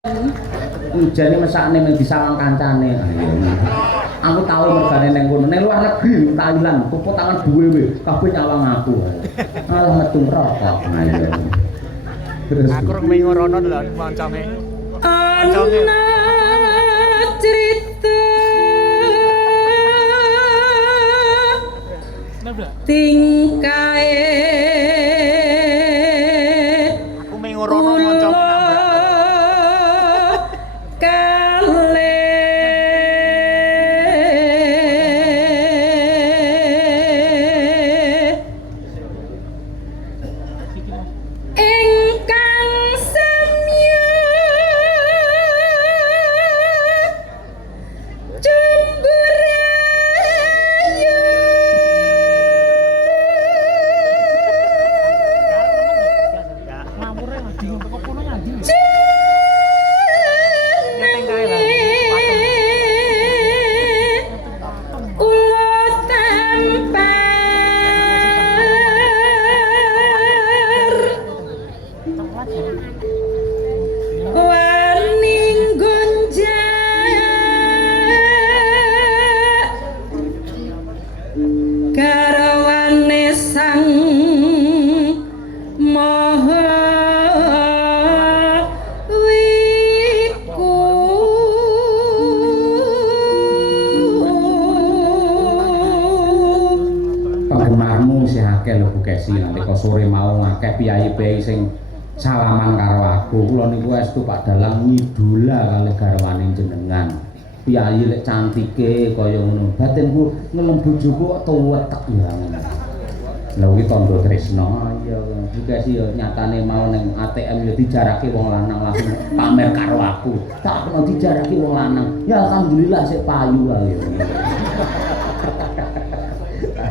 Ujane mesakne mung disawang kancane. Aku tau mergane ning kono, ning luar negeri, Thailand, puput tangan duwe kabeh nyawang aku. Malah metu rokok. Nah iya. Terus aku rung mengo rono lho kancane. Kancane. Cerita tingkae Aku mengo rono kancane nanti kok sore mau ngakeh piyai-piyai sing salaman karo aku. Kula niku estu Pak Dalang ngidula kalih garwane jenengan. Piyai lek cantike kaya ngono. Batinku ngelem bojoku kok tuwetek ya ngono. Lha kuwi tandha tresna. Iya, dikasih ya nyatane mau ning ATM ya dijarake wong lanang langsung pamer karo aku. Tak kena dijarake wong lanang. Ya alhamdulillah sik payu wae.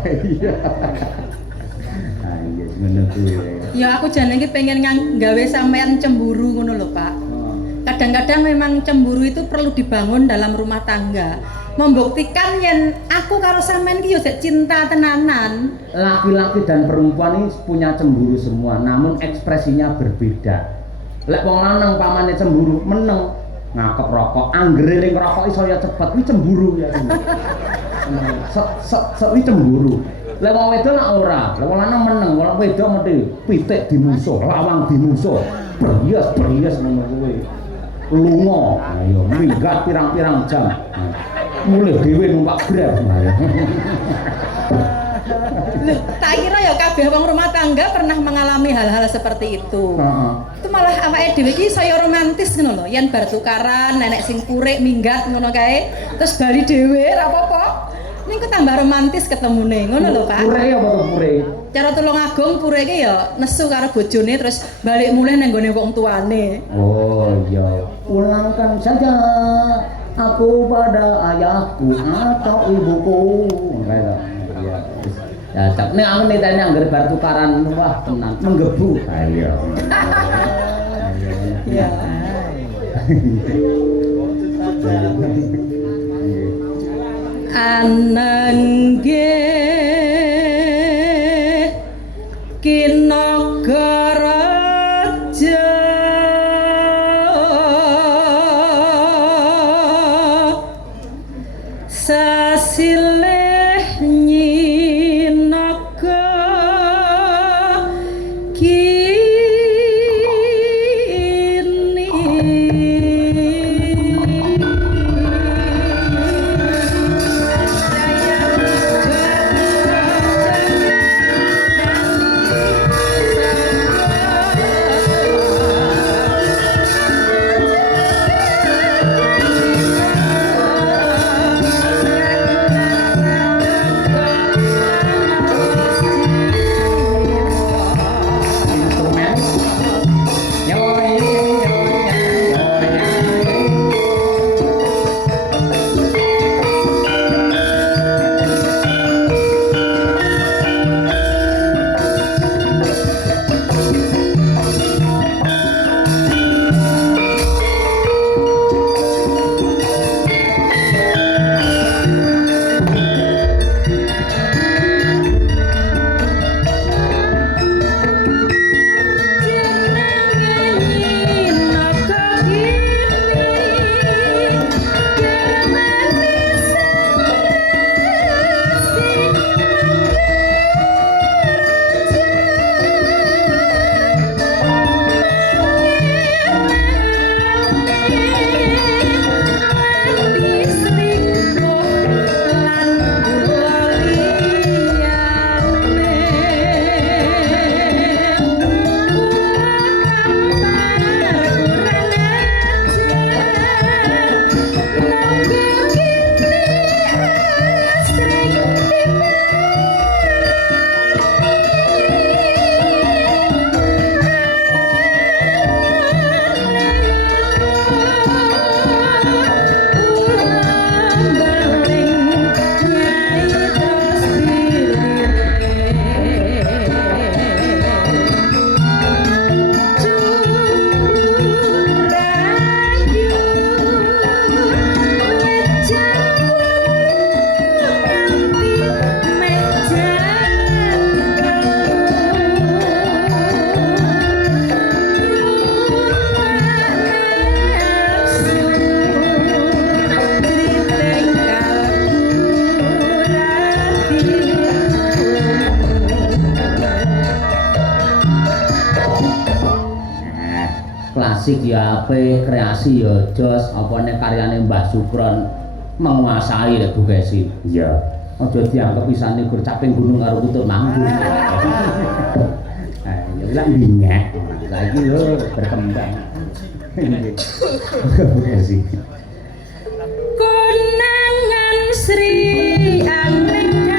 Iya. Ya aku jane iki pengen nggawe sampean cemburu ngono lho, Pak. Kadang-kadang memang cemburu itu perlu dibangun dalam rumah tangga. Membuktikan yen aku karo sampean iki yo cinta tenanan. Laki-laki dan perempuan ini punya cemburu semua, namun ekspresinya berbeda. Lek wong lanang pamane cemburu meneng ngakep rokok, anggere ning rokok iso ya cepet, kuwi cemburu ya. Kuwi cemburu. Lek wong wedok nak ora, lek wong lanang meneng, wong wedok mesti pitik dimusuh, lawang dimusuh, berias ngono kuwi. Lunga, ayo minggat pirang-pirang jam. Mulih dhewe numpak Grab. Tak kira ya kabeh wong rumah tangga pernah mengalami hal-hal seperti itu. Itu malah awake dhewe iki saya romantis ngono lho, yen bar tukaran nenek sing purik minggat ngono kae, terus bali dhewe ora apa-apa. Niku tambah romantis ketemune, ngono lho Pak. Pure apa to pure? Cara Tulungagung pure iki ya nesu karo bojone terus balik mulih nang gone wong tuane. Oh iya. Ulangkan saja aku pada ayahku atau ibuku. Kayak iya. Ya tak nek aku niteni anggar bar tukaran wah tenan menggebu. Iya. Iya. Anangge kinagaraja sasilih nyinaga kini asik ya apik, kreasi ya jos, apane karyane Mbah Sukron menguasai lek Bu Kesi. Iya. Aja dianggep pisane gurcaping gunung karo kutub manggung. Ah, ya lak bingek. Saiki lho berkembang. Bu Kesi. Konangan Sri Aning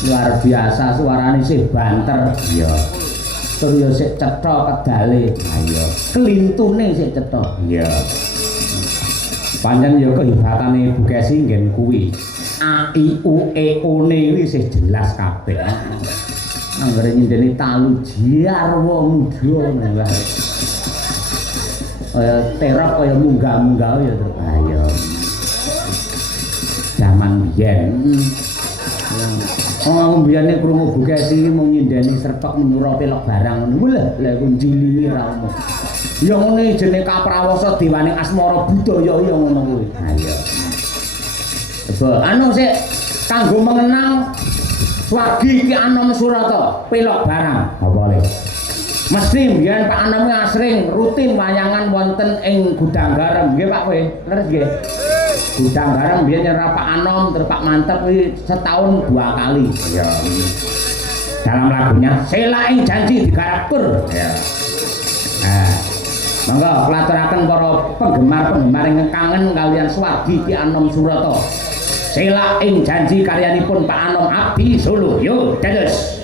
luar biasa suarane sih banter iya terus ya sik cetha kedale ayo kelintune sik cetha iya panjang ya kehebatane Bu Kesi nggen kuwi a i u e o ne iki sih jelas kabeh anggere nyindeni talu jarwa muda kaya terap kaya munggah-munggah ya ayo zaman biyen oh mbiyane krungu Bu Kesi mung nyindeni serpek menyura pelok barang ngono lho lha ku njilingi ra ono ya ngene jenenge kaprawasa dewaning asmara budaya ya ngono kuwi ha iya coba anu sik kanggo mengenang Swagi Ki Anom Surata pelok barang apa le mesti mbiyen Pak Anom asring rutin wayangan wonten ing Gudang Garam nggih Pak kowe leres nggih Gudang Garam biar nyerah Pak Anom terus Pak Mantep setahun 2 kali ya. Dalam lagunya Sela ing janji digarapur ya. Nah monggo kelaturaken para penggemar-penggemar yang kangen kalian Swagi Ki Anom Surata Sela ing janji karyanipun Pak Anom Abdi Solo yuk dados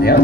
ya.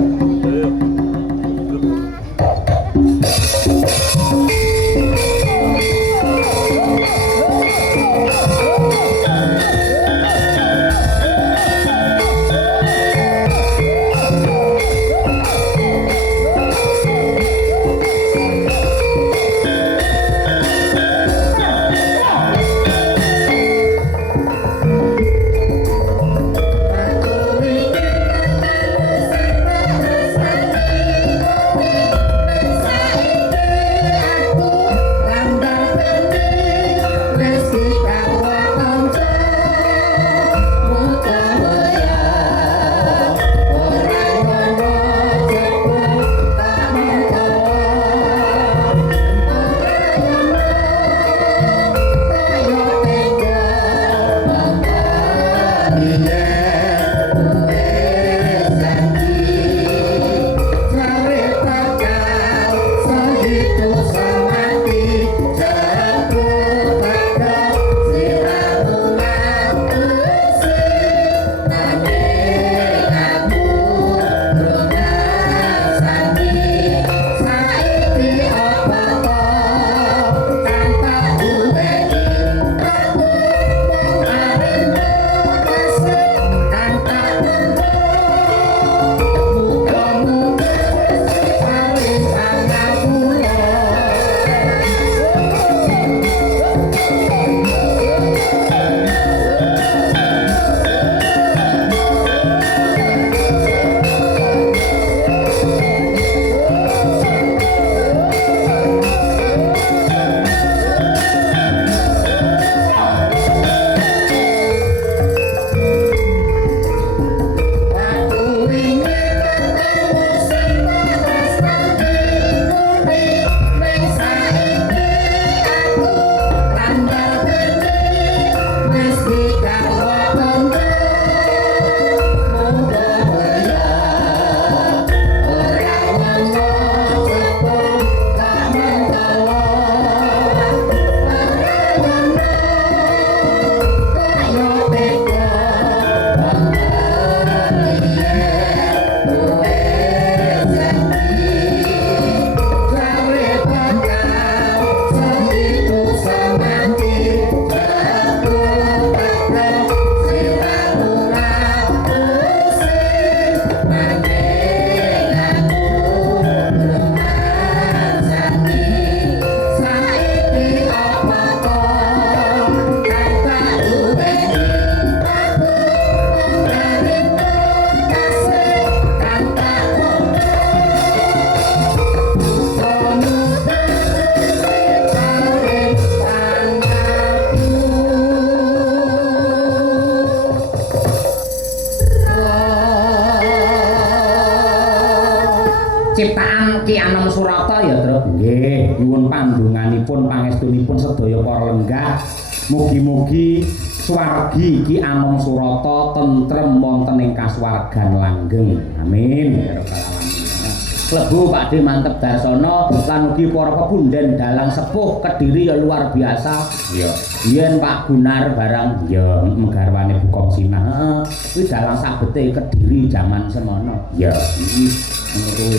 Mugi-mugi swargi Ki Anom Surata tentrem wonten ing kasuwargan langgeng. Amin. Ya rabbal alamin. Klebu Pakde mantep Darsono lan ugi para pepunden dalang sepuh Kediri ya luar biasa. Ya. Yen Pak Gunar barang ya garwane Bukom Sinah. Kuwi dalang sabete Kediri jaman semono. Ya. Ngono kuwi.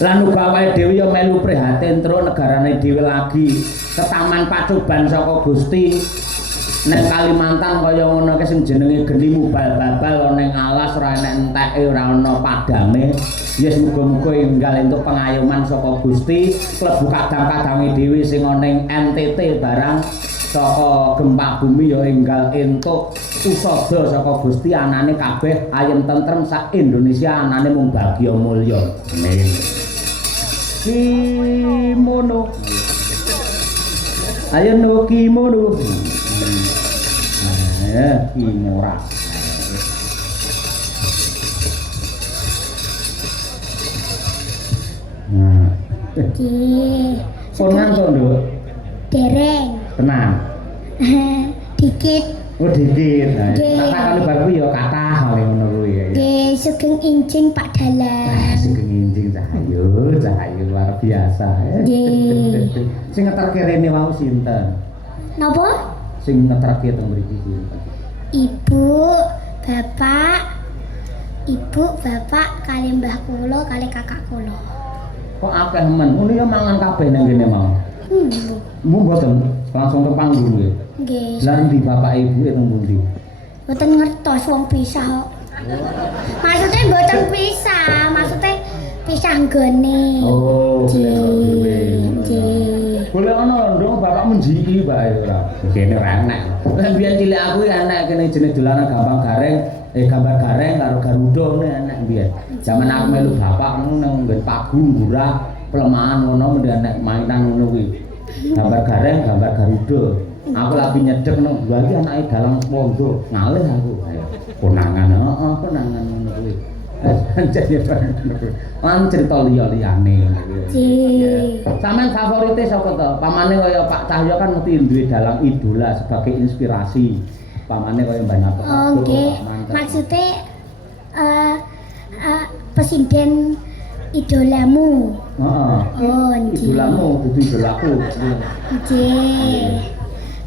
Lan uga awake dhewe ya melu prihatin terus negarane dhewe lagi ketaman pacoban saka Gusti. Neng Kalimantan kaya ngono ki sing jenenge geni mubal-babal ning alas ora enek enteke ora ana padame. Yes muga-muga enggal entuk pengayoman saka Gusti, klebu kadang-kadange dhewe sing ana ning NTT barang saka gempa bumi ya enggal entuk usada saka Gusti anane kabeh ayem tentrem sak Indonesia anane mung bagya mulya. Amin. Kimono. Ayo no kimono. Kimura. Nah. Pun ngantuk, Nduk? Dereng. Tenang. Dikit. Oh, dikit. Nah, tak takoni bar kuwi ya kathah kali ngono kuwi ya. Nggih, sugeng injing Pak Dalang. Sugeng injing Cahayu luar biasa. Nggih. Sing ngeterke rene wau sinten? Napa? Sing ngeterke teng mriki sinten? Ibu, bapak, kali mbah kula, kali kakak kula. Kok akeh men? Ngono ya mangan kabeh nang kene mau. Bu mboten langsung ke panggung nggih. Nggih. Lah ndi bapak ibu teng pundi? Mboten ngertos wong pisah kok. Maksudnya mboten pisah, maksudnya pisah nggone. Oh, nggih. Boleh ana ndong bapak menjiki bae ora. Kene ora enek. Lah biyen cilik aku ya enek kene jenenge dolanan gambar gareng karo Garuda ngene enek biyen. Zaman aku melu bapak nang nggen pagu murah pelemahan ngono mendhe enek mainan ngono kuwi. Gambar gareng, gambar Garuda. Aku lagi nyedek nang lha iki anake dalang pondo ngalih aku. Ayo konangan, konangan ngono kuwi. Jadi lan cerita liya-liyane ngono kuwi. Sampeyan favorite sapa to? Pamane kaya Pak Cahyo kan mesti duwe dalang idola sebagai inspirasi. Pamane kaya Mbah Nato. Oke. Maksudnya presiden idolamu. Heeh. Oh, nggih. Idolamu dudu idolaku. Nggih.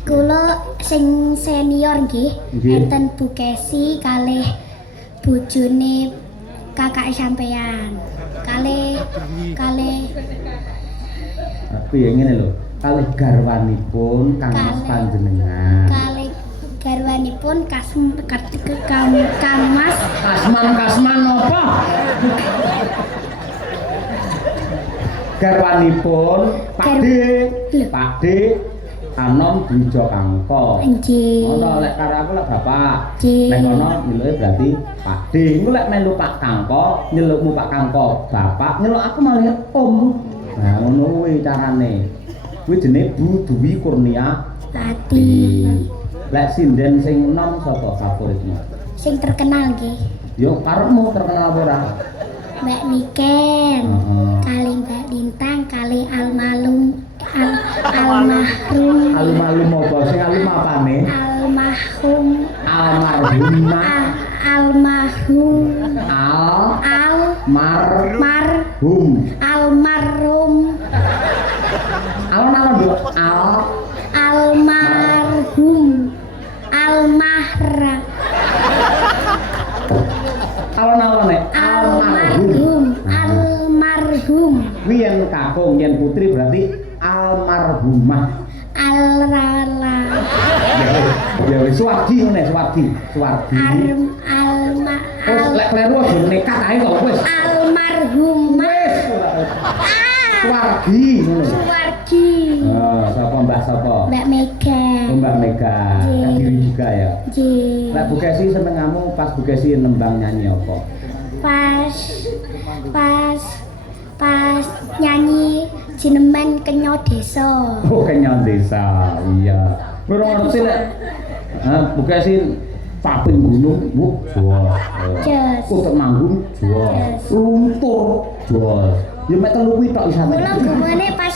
Kula sing senior nggih, enten Bu Kesi kalih bojone kakak sampean. Kalih Tapi ya ngene lho, kalih garwanipun Kang Mas panjenengan. Kalih garwanipun Kang Mas Kasman apa? Garwanipun Pakde Anom Dwija Kangko. Nggih. Ono lek karo aku lek bapak. Nggih. Nek ono nyeluke berarti Pakde. Engko lek melu Pak Kangko, nyelukmu Pak Kangko, bapak nyeluk aku malah Om. Nah ngono kuwi carane. Kuwi jenenge Bu Dwi Kurnia Pati. Lek sinden sing enom sapa favoritmu? Sing terkenal nggih. Yo karepmu terkenal apa ora? Mbak Niken. Kali Mbak Lintang, kali almarhum. Almarhum apa? Sing alum apane? Almarhum. Almarhumah. Almarhum. Almarhum. Almarhum. Alon-alon Nduk. Almarhum. Alon-alon nek Almarhum. Kuwi yen kakung yen putri berarti almarhumah. Alrala. Ya wis Suwardi ngene Suwardi. Lek kleru aja nekat ae kok wis. Almarhumah. Suwardi ngono. Suwardi. Sapa Mbah sapa? Mbak Mega. Mbak Mega. Kediri juga ya. Nggih. Lek Bu Kesi senengamu pas Bu Kesi nembang nyanyi apa? Pas nyanyi Jineman Kenya Desa. Oh, Kenya Desa. Iya. Ora ngerti lek. Bu Kesi Paping gunung, jos. Untuk manggung, jos. Luntur, jos. Ya mek telu kuwi tok isane. Kula gumene pas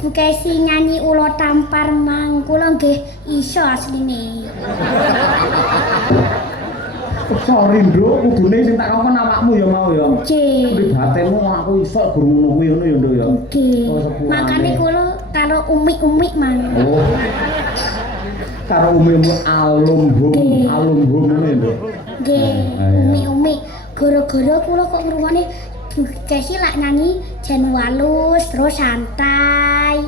Bu Kesi nyanyi Ulo Tampar mang kula nggih iso asline. Sorry Nduk, kudune sing tak kongkon awakmu ya mau ya. Nggih. Pribatemu aku iso guru ngono kuwi ngono ya Nduk ya. Nggih. Oh, sepurane. Makane kula karo umi-umi mang. Oh. Karo umi-umi alumhum ngono ya Nduk. Nggih, umi-umi gara-gara kula kok ngrungokne Bu Kesi lak nyanyi jan walus terus santai.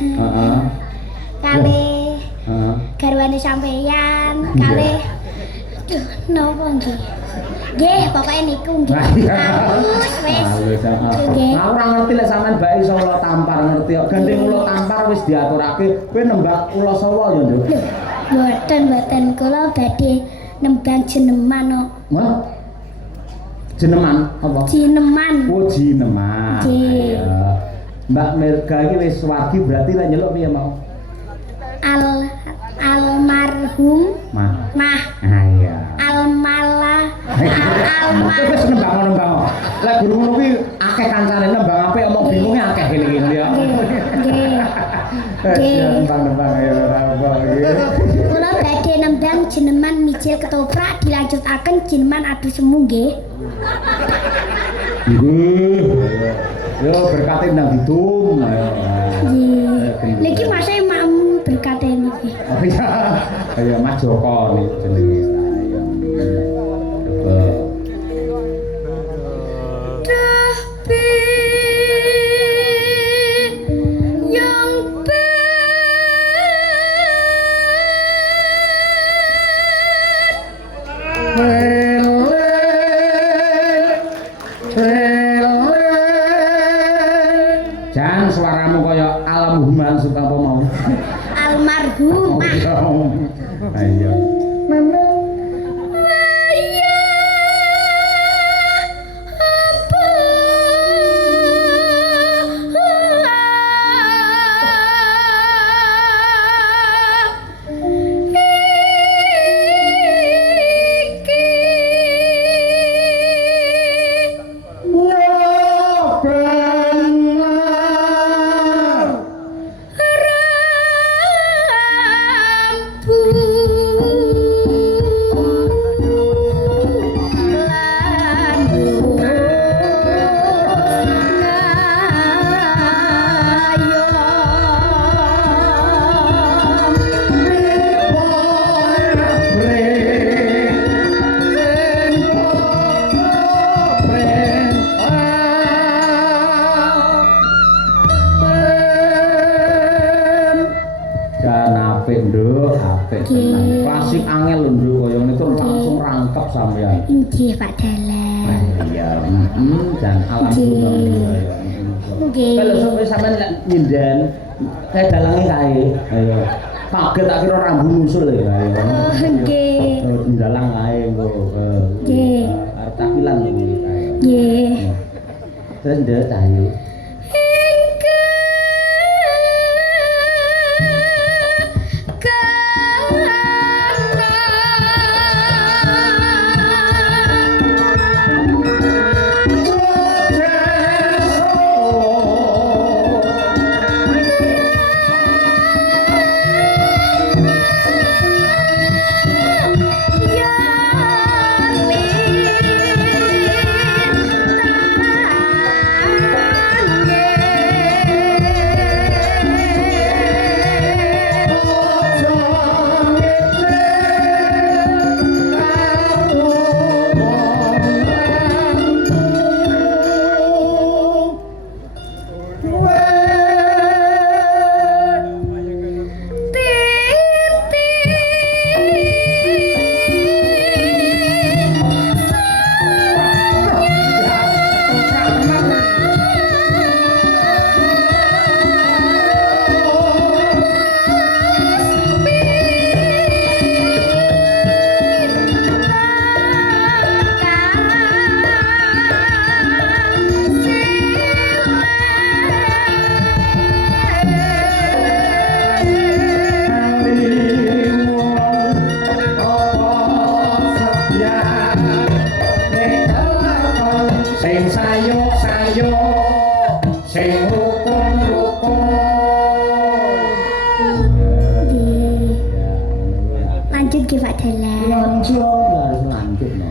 Heeh. Kalih Heeh. garwane sampeyan, kalih duh napa nggih. Nggih, pokoke niku nggih. Halus wis. Nggih. Aku ora ngerti lek sampean bae iso ulo tampar ngerti kok. Gandeng ulo tampar wis diaturake. Kowe nembak ulo sawa ya, Nduk? Mboten kula badhe nembang jeneman kok. Wah. Jeneman apa? Jineman. Oh, jineman. Nggih. Ayo. Mbak Merga iki wis wargi berarti lek nyeluk piye mau? Almarhum Mah. Ayo. almala Wis nembang. Lek guru ngono kuwi akeh kancane nembang apik omong bingunge akeh ngene ya. nggih. Nembang ayo ora apa iki. Kula badhe nembang jeneman mijil ketoprak dilanjutaken jeneman adu semu nggih. Nggih. Yo berkate ndang ditung. Nggih. Niki masa makmu berkate niki. Oh iya. Ayo Mas Joko nih jenenge. Ayo. Tapi yang Jan suaramu kaya almarhum suka apa mau? almarhumah. Ayo. Klasik angel lho Nduk kaya ngene itu langsung rangkep sampean. Nggih Pak Dalang. Iya, dan alhamdulillah. Nggih. Kalau sampean lek nyinden kayak dalange kae. Ayo. Kaget tak kira rambu nusul ya. Ayo. Nggih. Dalang kae engko. Nggih. Arep takilan iki kae. Nggih. Terus ndek ayo. lanjut nggih Pak Dalang. Lanjut harus lanjut no.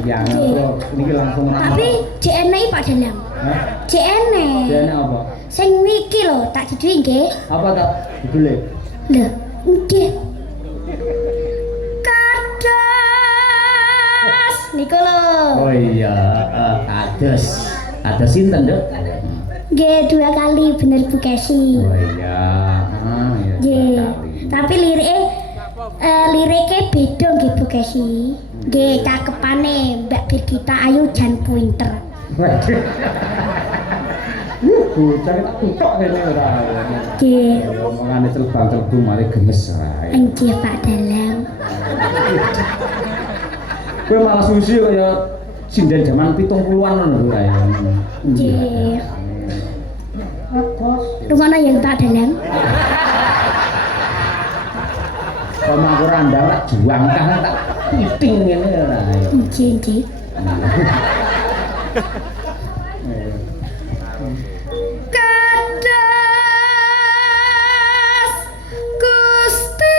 Ya. Niki langsung tapi JNE Pak Dalang. Hah? JNE. JNE apa? Sing niki lho tak duduhi nggih. Apa tak judule? Lho, nggih. Kados. Niku lho. Oh iya, kados. Kados sinten, Dok? Nggih, 2 kali bener Bu Kesi. Oh iya. Iya. Nggih. Tapi lirike beda nggih Bu Kesi. Nggih, cakepane Mbak Birgita Ayu jan pinter. Bocah tak tutok kene ora. Nggih. Omongane celbang-celbung mari gemes wae. Nggih Pak Dalang. Kowe malah susi kaya sinden jaman 70-an ngono lho ae. Nggih. Rumana ya Pak Dalang. Kalau aku randang tak juang kan tak piting ngene ora. Nggih, nggih. Kados Gusti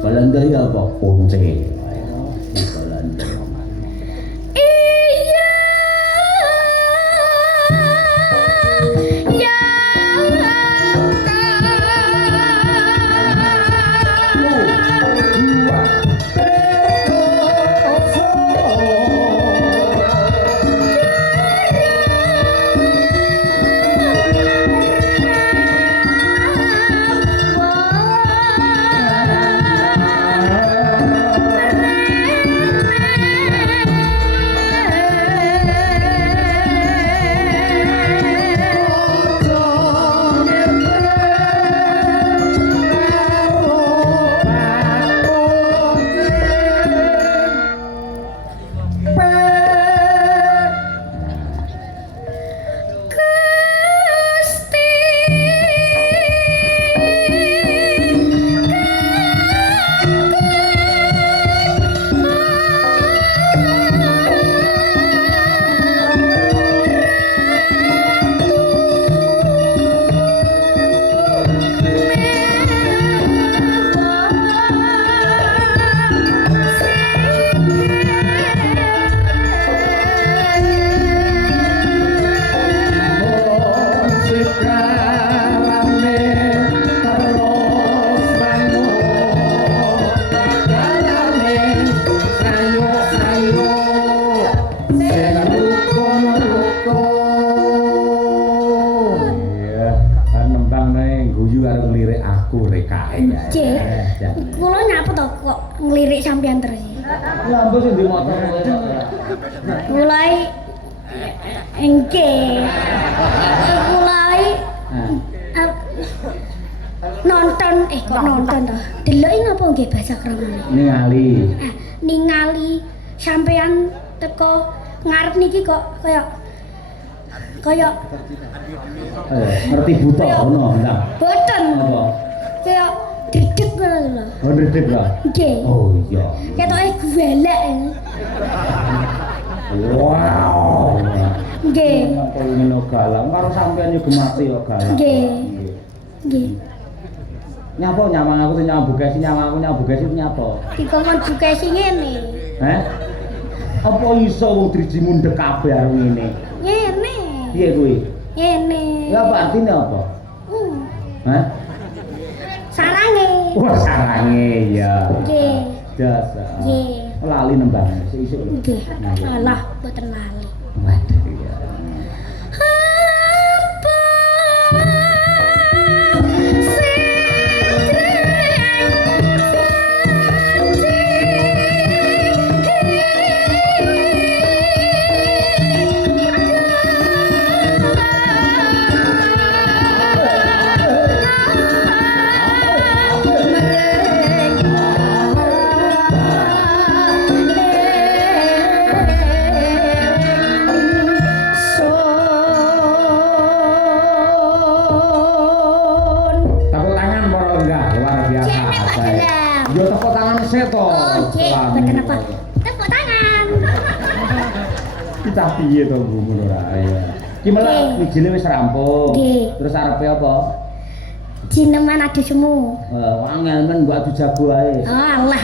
Belanda ya apa? Ponce. Kula nyapa to kok nglirik sampean terus. Lampu sing di motor. Mulai engke. Mulai nonton kok nonton to. Deloki napa nggih basa kramane? Ningali. Ningali sampean teko ngarep niki kok kaya ngerti buta ngono enggak. boten. Apa? Kaya dedek ngono lho. Oh, dedek lah. Nggih. Oh iya. Ketoke gwelek. Wow. Nggih. Kok ngono galang karo sampean yo gemati yo galang. Nggih. Nggih. Nyapa nyamang aku tuh nyamang bugesi nyamang aku nyamang bugesi nyapa? Dikongkon bugesi ngene. Apa iso wong driji mundhek kabeh karo ngene? Ngene. Piye kuwi? Ngene. Ya apa artine apa? Sarange. Wah, sarange ya. Nggih. Dasar. Nggih. Lali nembang sik-sik. Nggih. Alah, boten lali. Waduh ya. Yo tepuk tangan seto. Oke, boten apa. Tepuk tangan. Kita piye to Bu ngono ya. Ki malah wijine wis rampung. Terus arepe apa? Jineman adu semu. Angel men mbok adu jago ae. Oh, alah.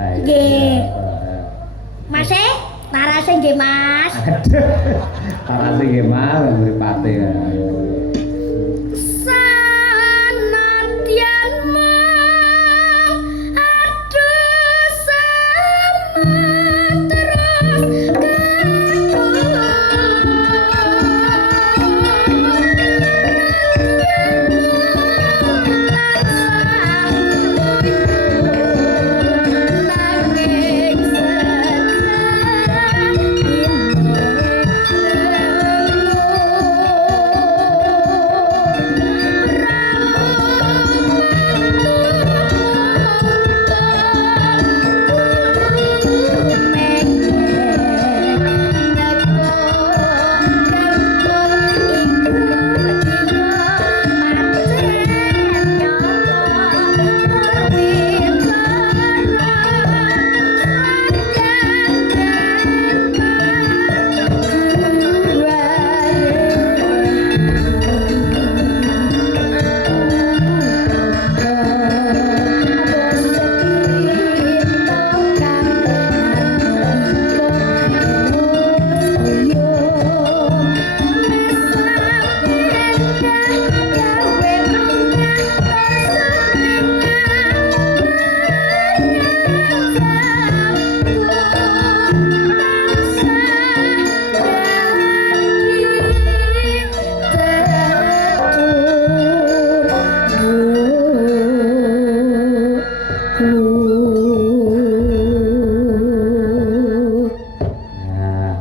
Ayo. Nggih. Mas tarase nggih, Mas. Tarase nggih, Mas, mripate.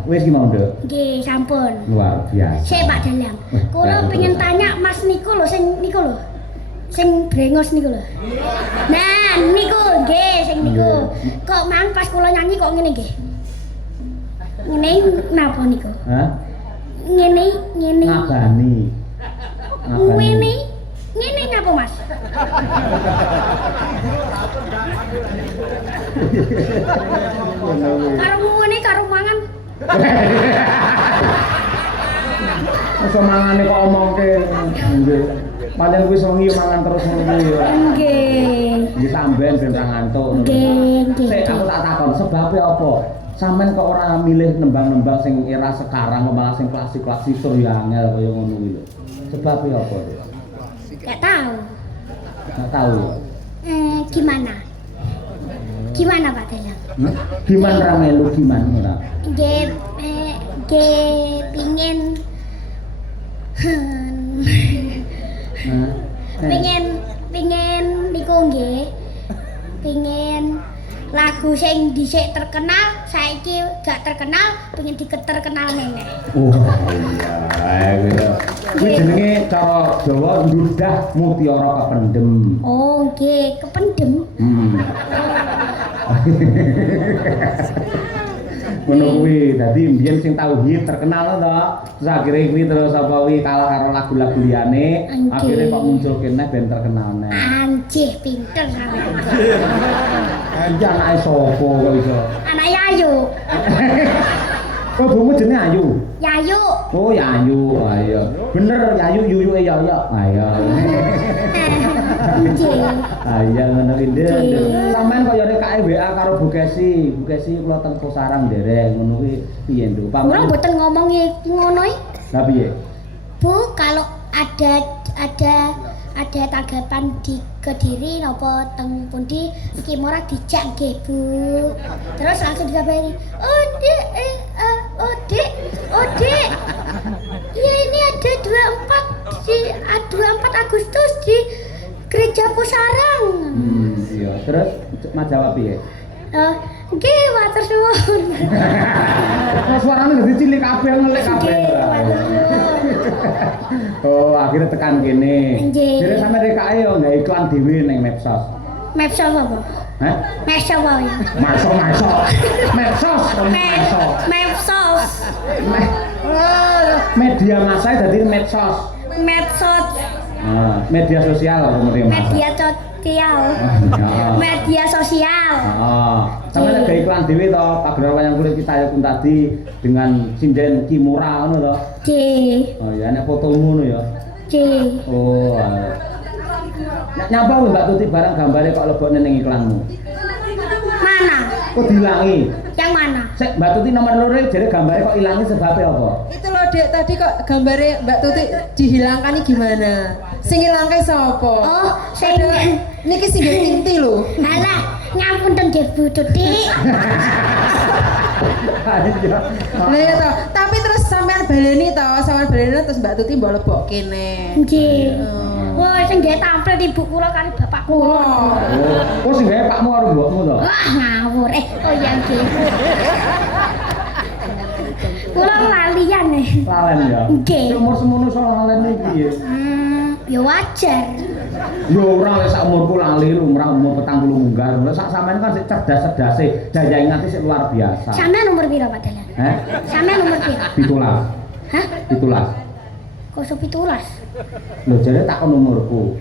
Wis ki mau, Nduk? Nggih, sampun. Luar biasa. Sik Pak Dalang. Kula pengen tanya Mas niku lho sing niku lho. Sing brengos niku lho. Nah, niku nggih sing niku. Kok mang pas kula nyanyi kok ngene nggih. Ngene napa niku? Hah? Ngene. Ngabani. Ngene napa Mas? Karo ngene karo mangan. Masa mangane kok omongke. Nggih. Pancen kuwi wengi mangan terus ngono kuwi. Nggih. Nggih sampean ben ra ngantuk. Nggih. Sik aku tak takon, sebabe apa? Sampeyan kok ora milih nembang-nembang sing era sekarang kok malah sing klasik-klasik sur ya angel kaya ngono kuwi lho. Sebabe apa? Gak tahu. Enggak tahu. Gimana? Gimana Pak Dalang? Gimana ra melu gimana ora? Nggih pingin pengen niku nggih. Pengen lagu sing dhisik terkenal, saiki gak terkenal, pengen diketerkenal meneh. Oh iya, gitu. Kuwi jenenge cara Jawa ndudah mutiara kependem. Oh nggih, kependem. Ngono kuwi. Dadi mbiyen sing tauhid terkenal to. Terus akhire kuwi terus apa kuwi kalah karo lagu-lagu liyane, akhire kok muncul kene ben terkenal neh. Anjih pinter sampean. Anjir anake sapa kok iso? Anake Ayu. Oh, bumu jenenge Ayu. Yayu. Oh, Yayu. Ayo. Bener Yayu yuyuke ya ya. Ayo. Anjih. Ayo ngono ki Nduk. Sampeyan kok ya nekake WA karo Bu Kesi. Bu Kesi kula teng Sarang nderek ngono kuwi piye Nduk? Kula mboten ngomongi ngono iki. Lah piye? Bu, kalau ada tanggapan di Kediri napa teng pundi iki mora dijak nggih Bu. Terus langsung dikabari, "Oh, Dek, oh, Dek. Ya ini ada 24 Agustus di Gereja Pusarang." Iya. Terus jawab piye? Nggih, matur suwun. Kok suarane dadi cilik kabeh ngelik kabeh. Oh, akhirnya tekan kene. Nggih. Jadi sampe rekake yo nggawe iklan dhewe ning Medsos. Medsos apa? Hah? Medsos apa ya? Medsos. Medsos. Media massa dadi medsos. Medsos. Media sosial apa media massa? Media sosial. Media sosial. Sampe nek iklan dhewe to, pagelaran wayang kulit kita ya pun tadi dengan sinden Kimura ngono to. Oh ya nek fotomu ngono ya. Oh. Nek nyapa Mbak Tuti barang gambare kok lebokne ning iklanmu. Mana? Kok dilangi? Yang mana? Sek Mbak Tuti nomor loro jare gambare kok ilangi sebabnya apa? Itu loh Dek, tadi kok gambare Mbak Tuti dihilangkan ini gimana? Sing ilangke sapa? Oh, sing niki sing inti lho. Alah, ngapunten nggih Bu Tuti. Lah ya toh, tapi terus sampean baleni terus Mbak Tuti mbok lebok kene. Nggih. Wah, sing nggih tampil ibu kula kali bapak kula. Oh, sing gawe pakmu karo mbokmu to? Wah, ngawur. Oh iya nggih. Kula lalian nih. Lalen ya. Nggih. Umur semono iso lalen iki piye? Ya wajar. Yo ora lek sak umurku lali lumrah umur 40 munggah. Lek sak sampean kan sik cerdas-cerdase, daya ingate sik luar biasa. Sampean umur pira Pak Dalan? Hah? Sampean umur pira? 17. Hah? 17. Kok 17? Lho jare takon umurku.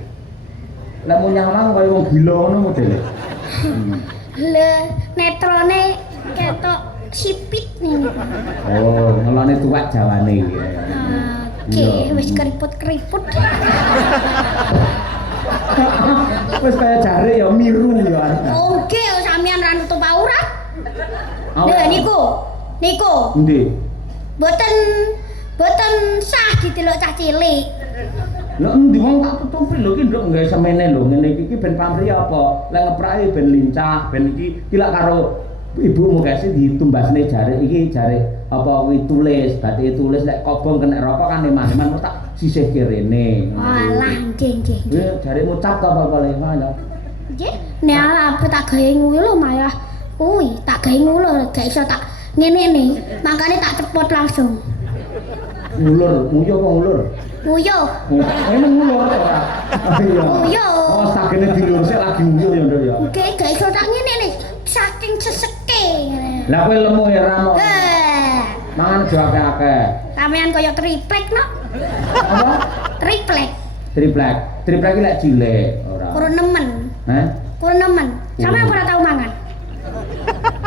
Lek mau nyawang kaya wong gila ngono modele. Le netrone ketok sipit nih. Oh, ngelone tuwek jawane iki. Oke, wis keriput-keriput. Wis kaya jare ya miru ya. Oke, sampean ra nutup aurat. Lha niku. Endi? Boten sah didelok cah cilik. Lha endi wong tak tutupi lho iki nduk nggawe semene lho ngene iki ben pamrih apa? Lek ngeprake ben lincah, ben iki lak karo ibumu kasih ditumbasne jare iki jare apa kuwi tulis, bathike tulis lek kobong kena rokok kan eman-eman tak sisihke rene. Walah, nggih. Ya jare ngucap ta apa lewat ya. Nggih, nek apa tak gawe nguyu lho malah kuwi tak gawe ngulur gak iso tak ngene nih. Makane tak cepot langsung. Ngulur, nguyu apa ngulur? Nguyu. Emang ngulur ora? Iya. Nguyu. Oh, sakene diluruske lagi nguyu ya nduk ya. Nggih, gak iso tak ngene nih. Saking seseke. Lah kowe lemu ya ra mau. Mangan aja akeh-akeh. Sampean kaya triplek no. Apa? Triplek. Triplek. Triplek iki lek cilik ora. Kurang nemen. Hah? Kurang nemen. Sampean ora tau mangan.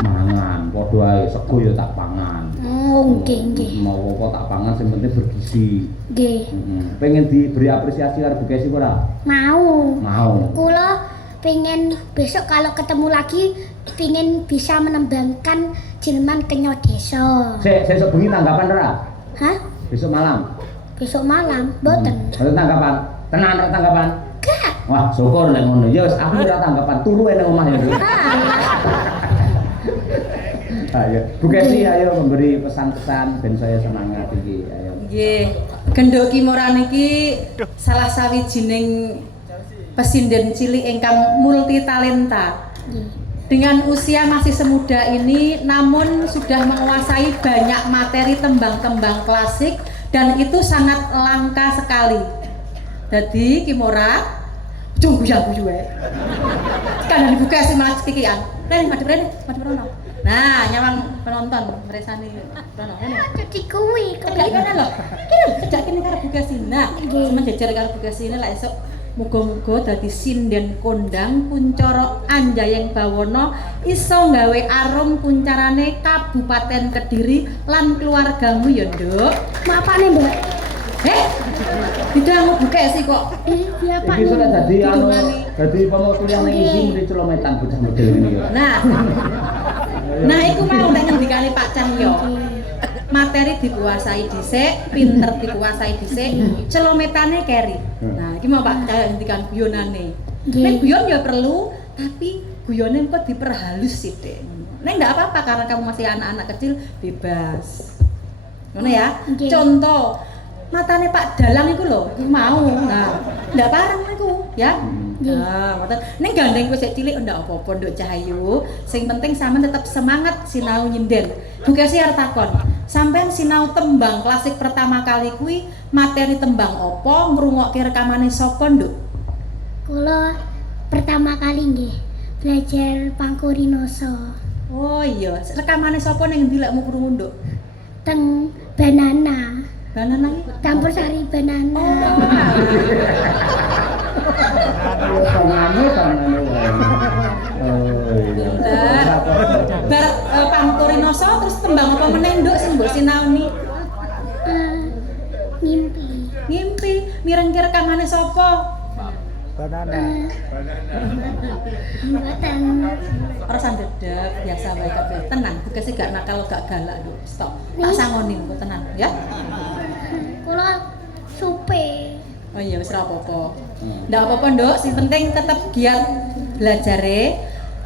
Mangan, padha ae sego ya tak pangan. Oh, nggih. Mau apa tak pangan sing penting bergizi. Nggih. Pengen diberi apresiasi karo Bu Kesi ora? Mau. Kula pengen besok kalau ketemu lagi pengen bisa menembangkan Jerman Kenyo Desa. Sesuk bengi tanggapan ora? Hah? Besok malam. Besok malam, mboten. Ada tanggapan? Tenan ora tanggapan? Gak. Wah, syukur lek ngono. Ya wis aku ora tanggapan, turu nang omah ya. Ayo, Bu Kesi ayo memberi pesan-pesan ben saya semangat iki. Ayo. Nggih. Gendho Kimura niki salah sawijining pesinden cilik ingkang multi talenta. Dengan usia masih semuda ini namun sudah menguasai banyak materi tembang-tembang klasik dan itu sangat langka sekali. Jadi Kimura jung guyang-guyu wae. Kan dibuka sih malah cekikian. Rene madhep rono. Nah, nyawang penonton meresani rono ngene. Jadi kuwi Cedhak kene lho. Kene cedhak kene karo Bugasina. Semen jejer karo Bugasina lek esuk muga-muga dadi sinden kondang puncara Anjayeng Bawana iso nggawe arum puncarane Kabupaten Kediri lan keluargamu ya, Nduk. Mapane, Mbak? Tidak mau buka sih kok. Iya, Pak. Iki sudah dadi dadi pemotretan ning iki mrene celometan bocah model ngene ya. Nah, iku mau nek ngendikane Pak Cahyo. Materi dikuasai dhisik, pinter dikuasai dhisik, celometane keri. Nah, iki mau Pak Cahyo ngendikan guyonane. Nek guyon ya perlu, tapi guyone kok diperhalus sithik. Nek ndak apa-apa karena kamu masih anak-anak kecil, bebas. Ngono ya. Contoh matane Pak Dalang iku lho, iku mau. Nah, ndak pareng iku, ya. Nah, ngoten. Ning gandeng kowe sik cilik ndak apa-apa, Nduk Cahayu. Sing penting sampean tetap semangat sinau nyinden. Bugasi arep takon, sampean sinau tembang klasik pertama kali kuwi materi tembang apa, ngrungokke rekamane sapa, Nduk? Kula pertama kali nggih belajar Pangkurinoso. Oh iya, rekamane sapa ning endi lek mau krungu, Nduk? Teng Banana. Banana iki Campur sari banana. Tangannya wae. Pinter. Bar Pangkurinoso terus tembang apa meneh, Nduk sing mbok sinaoni? Ngimpi. Ngimpi, mireng ki rekamane sapa? Banana. Mboten. Ora sandedek, biasa wae kabeh. Tenang, Bugasi gak nakal gak galak, Nduk. Stop. Tak sangoni kok tenang, ya. Kula supe. Oh iya wis ora apa-apa. Ndak apa-apa, Nduk, sing penting tetep giat belajare.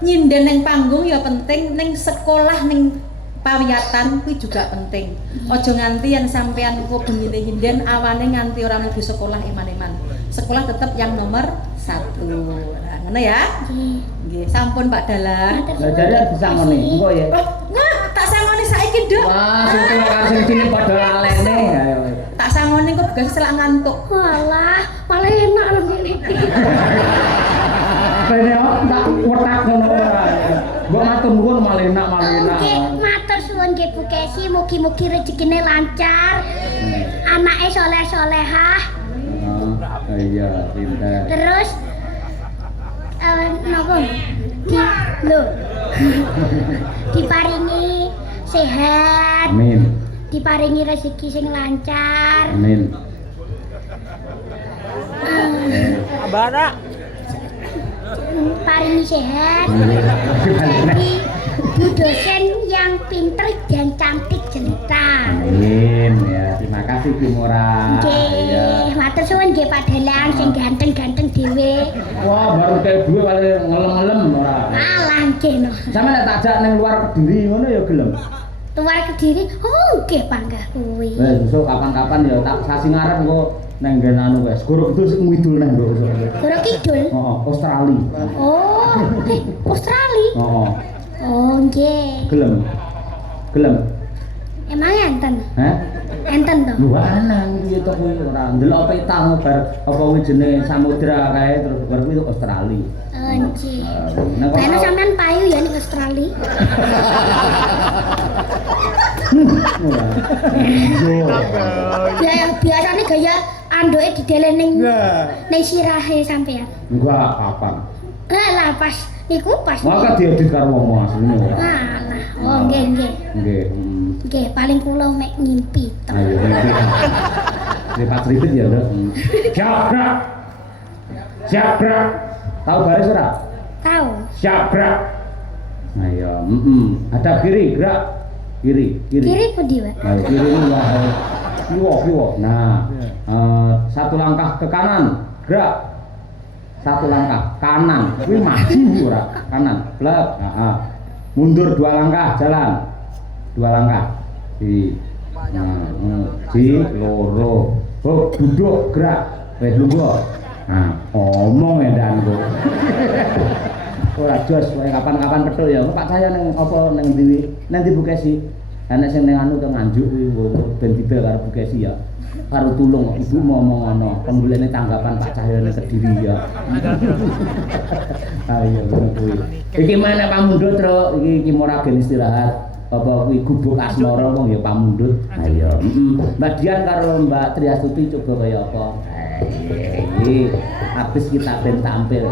Nyinden ning panggung ya penting, ning sekolah ning pawiyatan kuwi juga penting. Aja nganti yen sampean kok bengine nyinden awane nganti ora mlebu sekolah iman-iman. Sekolah tetep yang nomor 1. Nah, ngono ya? Nggih, sampun Pak Dalang. Belajarnya bisa ngene, engko ya. Nah, tak sangoni saiki, Nduk. Wah, sing tuwa karo sing cilik padha lalene. Tak sangoni kok Bugasi selak ngantuk. Walah, malah enak lho ngene iki. Bene kok tak wetak ngono ora. Mbok matur nuwun malah enak. Oke, matur suwun nggih Bu Kesi, mugi-mugi rezekine lancar. Anake soleh-solehah. Iya, pinter. Terus napa? Diparingi sehat. Amin. Diparingi rezeki sing lancar. Amin. Abana. Paringi sehat. Jadi Bu dosen yang pinter dan cantik cerita. Amin ya. Terima kasih Ki Murah. Nggih, matur suwun nggih Pak Dalang sing ganteng-ganteng dhewe. Wah, baru kayak gue malah ngelem-ngelem ora. Alah nggih no. Sama nek tak ajak ning luar Kediri ngono ya gelem. Luar Kediri, oh nggih panggah kuwi. Besok kapan-kapan ya tak sasi ngarep engko nang nggen anu wis. Guru itu sing ngidul nang mbok besok. Guru Kidul. Heeh, Australia. Oh, Australia. Heeh. Oh nggih. Gelem. Gelem. Emang enten? Hah? Enten to? Lho anang kuwi to kuwi ora ndelok peta ngobar apa kuwi jenenge samudra kae terus bar kuwi Australia. Nggih. Nek Karena sampean payu ya ning Australia. Ya biasanya gaya andoke didelen ning sirahe sampean. Enggak kapan. Lah pas niku pas. Maka diedit karo wong asline ora. Alah, oh nggih nggih. Nggih. Nggih, paling kula mek ngimpi to. Ayo ngimpi. Lepas ribet ya, Dok. Siap, gerak. Siap, gerak. Tahu baris ora? Tahu. Siap, gerak. Ayo, hadap kiri, gerak. Kiri. Kiri pundi, Pak? Ayo, kiri ini wah. Kiwo. Nah, satu langkah ke kanan, gerak. Satu langkah kanan, kuwi maju ora? Kanan, blek. Heeh. Mundur 2 langkah, jalan. 2 langkah. Di loro. Oh, duduk, gerak. Wes lungguh. Nah, omong edan kok. Ora jos, kapan-kapan petuk ya. Pak saya nang apa nang ndi? Nang ndi Bu Kesi? Enek sing ning anu teng Nganjuk kuwi ben dibel karo Bu Kesi ya. Karo tulung ibu ngomong ngono, penggulene tanggapan Pak Cahyane Kediri ya. Ayo ngono kuwi. Iki mana pamundhut, Tru? Iki moragen istirahat. Apa kuwi gubuk asmara wong ya pamundhut. Ayo. Mbak Dian karo Mbak Triastuti coba kaya apa? Iki habis kita ben tampil.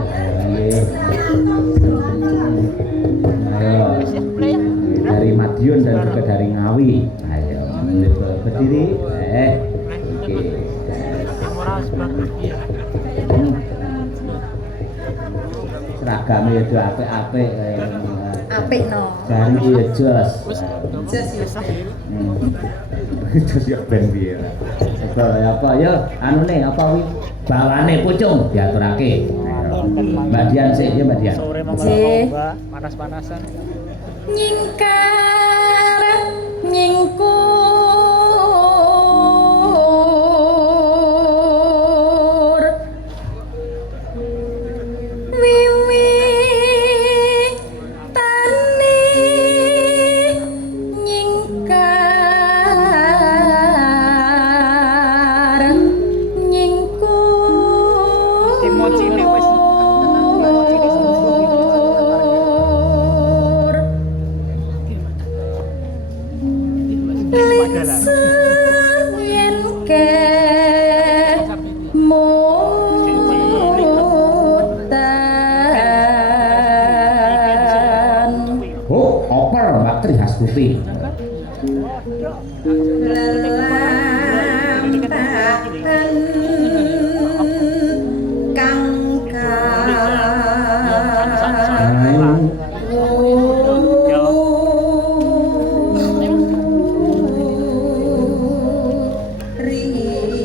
Ayo. Dari Madiun dan juga dari Ngawi. Ayo, berdiri. Oke. Seragamnya itu apik-apik. Apik no. Jari ya jos. Jos ya. Jos ya ben piye. Apa ya anune apa kuwi bawane pucung diaturake. Mbak Dian sik ya Mbak Dian. Sore monggo Mbak, panas-panasan. Nyingkar nyingkur wiwitane nyingkar nyingkur Emocine wis yen ke mutan Oh, oper Mbak Triastuti. lelah